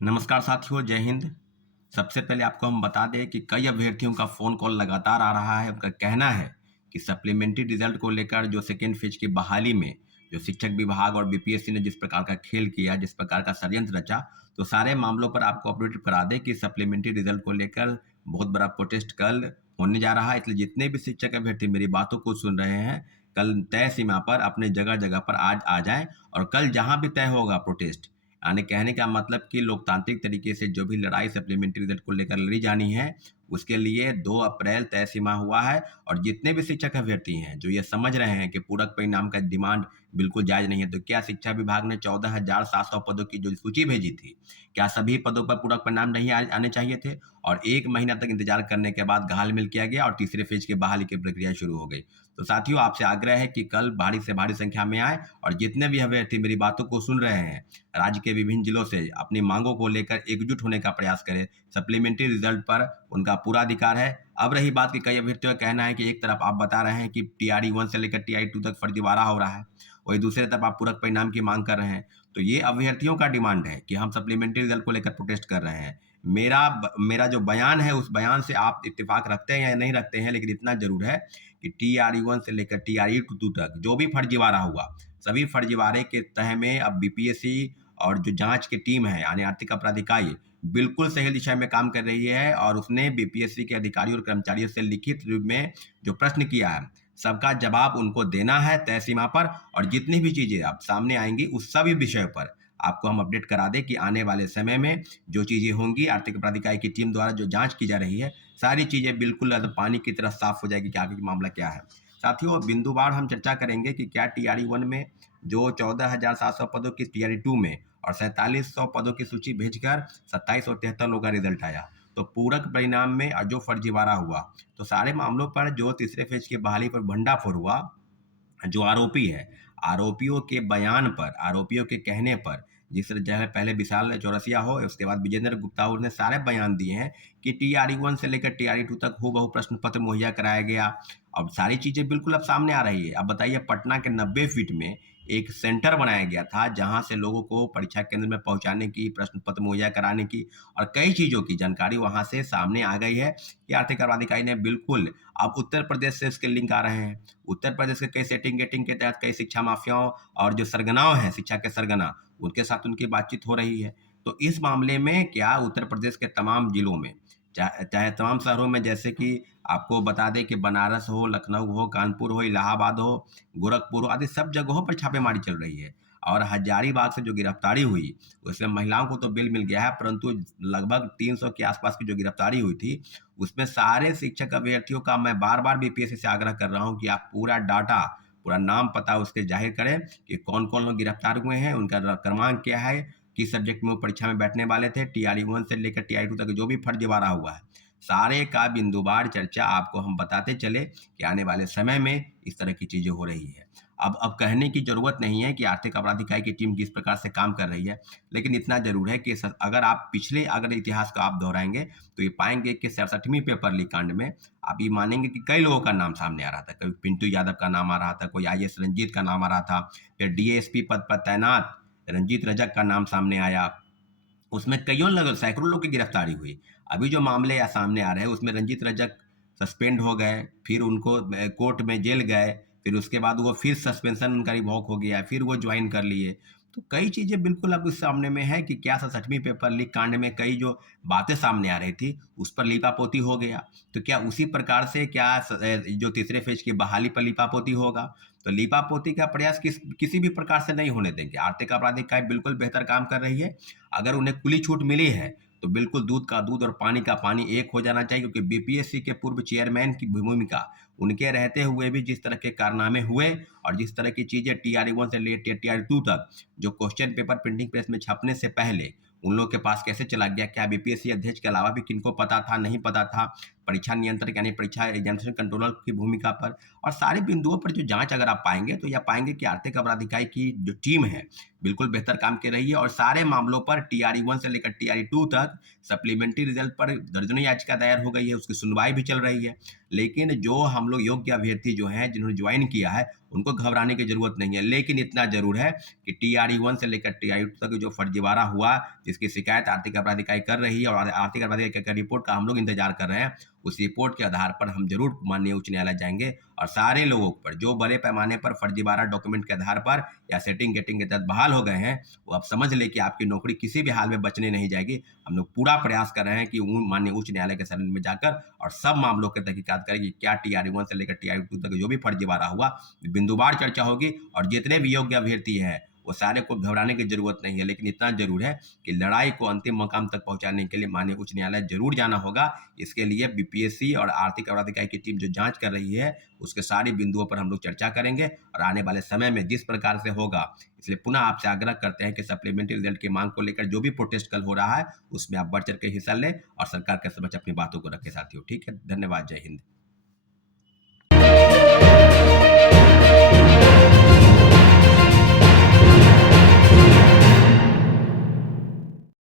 नमस्कार साथियों, जय हिंद। सबसे पहले आपको हम बता दें कि कई अभ्यर्थियों का फ़ोन कॉल लगातार आ रहा है। उनका कहना है कि सप्लीमेंट्री रिज़ल्ट को लेकर जो सेकंड फ़ेज़ की बहाली में जो शिक्षक विभाग और बीपीएससी ने जिस प्रकार का खेल किया, जिस प्रकार का षड्यंत्र रचा, तो सारे मामलों पर आपको अपडेट करा दें कि सप्लीमेंट्री रिज़ल्ट को लेकर बहुत बड़ा प्रोटेस्ट कल होने जा रहा है। इसलिए जितने भी शिक्षक अभ्यर्थी मेरी बातों को सुन रहे हैं, कल तय सीमा पर अपने जगह-जगह पर आज आ जाएँ और कल जहाँ भी तय होगा प्रोटेस्ट, यानी कहने का मतलब कि लोकतांत्रिक तरीके से जो भी लड़ाई सप्लीमेंट्री रिजल्ट को लेकर लड़ी जानी है, उसके लिए 2 अप्रैल तय सीमा हुआ है और जितने भी शिक्षक अभ्यर्थी हैं, जो ये समझ रहे हैं कि पूरक परिणाम का डिमांड बिल्कुल जायज़ नहीं है, तो क्या शिक्षा विभाग ने 14,700 पदों की जो सूची भेजी थी, क्या सभी पदों पर पूरक परिणाम नहीं आने चाहिए थे? और 1 महीना तक इंतज़ार करने के बाद घाल-मिल किया गया और तीसरे फ़ेज़ की बहाली की प्रक्रिया शुरू हो गई। तो साथियों, आपसे आग्रह है कि कल भारी से भारी संख्या में आएँ और जितने भी अभ्यर्थी मेरी बातों को सुन रहे हैं, राज्य के विभिन्न जिलों से अपनी मांगों को लेकर एकजुट होने का प्रयास करें। सप्लीमेंट्री रिजल्ट पर उनका पूरा अधिकार है। अब रही बात कि कई अभ्यर्थियों का कहना है कि एक तरफ आप बता रहे हैं कि टीआरई 1 से लेकर टीआरई 2 तक फर्जीवाड़ा हो रहा है, वहीं दूसरी तरफ आप पूरक परिणाम की मांग कर रहे हैं। तो ये अभ्यर्थियों का डिमांड है कि हम सप्लीमेंट्री रिजल्ट को लेकर प्रोटेस्ट कर रहे हैं। मेरा जो बयान है, उस बयान से आप इत्तेफ़ाक रखते हैं या नहीं रखते हैं, लेकिन इतना ज़रूर है कि टीआरई 1 से लेकर टीआरई 2 तक जो भी फर्जीवाड़ा हुआ, सभी फर्जीवाड़े के तह में अब बीपीएससी और जो जाँच की टीम है, यानी आर्थिक अपराध इकाई, बिल्कुल सही दिशा में काम कर रही है और उसने बीपीएससी के अधिकारियों और कर्मचारियों से लिखित रूप में जो प्रश्न किया है, सबका जवाब उनको देना है तय सीमा पर और जितनी भी चीज़ें अब सामने आएँगी, उस सभी विषयों पर आपको हम अपडेट करा दें कि आने वाले समय में जो चीज़ें होंगी, आर्थिक अपराध इकाई की टीम द्वारा जो जाँच की जा रही है, सारी चीज़ें बिल्कुल पानी की तरह साफ़ हो जाएगी कि आगे मामला क्या है। साथियों, बिंदुवार हम चर्चा करेंगे कि क्या टीआरई 1 में जो 14,700 पदों की टीआरई 2 में और 4700 पदों की सूची भेजकर 2773 लोगों का रिजल्ट आया। तो पूरक परिणाम में जो फर्जीवाड़ा हुआ, तो सारे मामलों पर जो तीसरे फेज की बहाली पर भंडाफोड़ हुआ, जो आरोपी है, आरोपियों के बयान पर, आरोपियों के कहने पर, जिस जगह पहले विशाल चौरसिया हो, उसके बाद विजेंद्र गुप्ता हो, उसने सारे बयान दिए हैं कि टीआरई 1 से लेकर टीआरई 2 तक हूबहू प्रश्न पत्र मुहैया कराया गया। अब सारी चीज़ें बिल्कुल अब सामने आ रही है। अब बताइए, पटना के 90 फीट में एक सेंटर बनाया गया था, जहाँ से लोगों को परीक्षा केंद्र में पहुँचाने की, प्रश्न पत्र मुहैया कराने की और कई चीज़ों की जानकारी वहाँ से सामने आ गई है कि आर्थिक अपराध इकाई ने बिल्कुल अब उत्तर प्रदेश से इसके लिंक आ रहे हैं। उत्तर प्रदेश के कई सेटिंग-गेटिंग के तहत कई शिक्षा माफियाओं और जो सरगनाओं हैं, शिक्षा के सरगना, उनके साथ उनकी बातचीत हो रही है। तो इस मामले में क्या उत्तर प्रदेश के तमाम जिलों में, चाहे तमाम शहरों में, जैसे कि आपको बता दें कि बनारस हो, लखनऊ हो, कानपुर हो, इलाहाबाद हो, गोरखपुर हो, आदि सब जगहों पर छापेमारी चल रही है। और हजारीबाग से जो गिरफ्तारी हुई, उसमें महिलाओं को तो बेल मिल गया है, परंतु लगभग 300 के आसपास की जो गिरफ्तारी हुई थी, उसमें सारे शिक्षक अभ्यर्थियों का मैं बार-बार बीपीएससी से आग्रह कर रहा हूँ कि आप पूरा डाटा, पूरा नाम पता उसके ज़ाहिर करें कि कौन-कौन लोग गिरफ्तार हुए हैं, उनका क्रमांक क्या है, किस सब्जेक्ट में वो परीक्षा में बैठने वाले थे, टीआरई 1 से लेकर टीआरई 2 तक जो भी फर्जीवाड़ा हुआ है, सारे का बिंदुवार चर्चा आपको हम बताते चले कि आने वाले समय में इस तरह की चीज़ें हो रही है। अब कहने की ज़रूरत नहीं है कि आर्थिक अपराध इकाई की टीम किस प्रकार से काम कर रही है, लेकिन इतना ज़रूर है कि अगर आप पिछले अगर इतिहास को आप दोहराएँगे, तो ये पाएँगे कि 67वीं पेपर लीक कांड में आप ये मानेंगे कि कई लोगों का नाम सामने आ रहा था। कभी पिंटू यादव का नाम आ रहा था, कोई आईएएस रंजीत का नाम आ रहा था, फिर डीएसपी पद पर तैनात रंजीत रजक का नाम सामने आया। उसमें कइयों लोग, सैकड़ों लोग की गिरफ्तारी हुई। अभी जो मामले सामने आ रहे हैं, उसमें रंजीत रजक सस्पेंड हो गए, फिर उनको कोर्ट में जेल गए, फिर उसके बाद वो फिर सस्पेंशन उनका रिवॉक हो गया, फिर वो जॉइन कर लिए। तो कई चीज़ें बिल्कुल अब इस सामने में है कि क्या 67वीं पेपर लीक कांड में कई जो बातें सामने आ रही थी, उस पर लीपापोती हो गया। तो क्या उसी प्रकार से जो तीसरे फेज की बहाली पर लीपापोती होगा? तो लीपापोती का प्रयास किसी भी प्रकार से नहीं होने देंगे। आर्थिक आपराधिक इकाई बिल्कुल बेहतर काम कर रही है। अगर उन्हें खुली छूट मिली है, तो बिल्कुल दूध का दूध और पानी का पानी एक हो जाना चाहिए, क्योंकि बीपीएससी के पूर्व चेयरमैन की भूमिका, उनके रहते हुए भी जिस तरह के कारनामे हुए और जिस तरह की चीज़ें टीआरई 1 से लेकर टीआरई 2 तक जो क्वेश्चन पेपर प्रिंटिंग प्रेस में छपने से पहले उन लोगों के पास कैसे चला गया, क्या बीपीएससी अध्यक्ष के अलावा भी किनको पता था, नहीं पता था? परीक्षा नियंत्रक यानी परीक्षा एग्जामिनेशन कंट्रोलर की भूमिका पर और सारे बिंदुओं पर जो जांच अगर आप पाएंगे तो यह पाएंगे कि आर्थिक अपराध इकाई की जो टीम है बिल्कुल बेहतर काम कर रही है और सारे मामलों पर TRE 1 से लेकर TRE 2 तक सप्लीमेंट्री रिजल्ट पर दर्जनों याचिका दायर हो गई है, उसकी सुनवाई भी चल रही है। लेकिन जो हम लोग योग्य अभ्यर्थी जो हैं जिन्होंने ज्वाइन किया है उनको घबराने की जरूरत नहीं है, लेकिन इतना जरूर है कि TRE 1 से लेकर TRE 2 तक जो फर्जीवाड़ा हुआ जिसकी शिकायत आर्थिक अपराध इकाई कर रही है और आर्थिक अपराध इकाई की रिपोर्ट का हम लोग इंतजार कर रहे हैं, उस रिपोर्ट के आधार पर हम जरूर माननीय उच्च न्यायालय जाएंगे और सारे लोगों पर जो बड़े पैमाने पर फर्जीवाड़ा डॉक्यूमेंट के आधार पर या सेटिंग गेटिंग के तहत बहाल हो गए हैं वो आप समझ ले कि आपकी नौकरी किसी भी हाल में बचने नहीं जाएगी। हम लोग पूरा प्रयास कर रहे हैं कि माननीय उच्च न्यायालय के शरण में जाकर और सब मामलों की तहकीकात करें कि क्या TRE 1 से लेकर TRE 2 तक जो भी फर्जीवाड़ा हुआ बिंदुवार चर्चा होगी और जितने भी योग्य अभ्यर्थी हैं वो सारे को घबराने की जरूरत नहीं है, लेकिन इतना जरूर है कि लड़ाई को अंतिम मकाम तक पहुंचाने के लिए माननीय उच्च न्यायालय जरूर जाना होगा। इसके लिए BPSC और आर्थिक अपराध इकाई की टीम जो जांच कर रही है उसके सारी बिंदुओं पर हम लोग चर्चा करेंगे और आने वाले समय में जिस प्रकार से होगा, इसलिए पुनः आपसे आग्रह करते हैं कि सप्लीमेंट्री रिजल्ट की मांग को लेकर जो भी प्रोटेस्ट कल हो रहा है उसमें आप बढ़ चढ़ के हिस्सा लें और सरकार के समक्ष अपनी बातों को रखें साथियों। ठीक है, धन्यवाद, जय हिंद।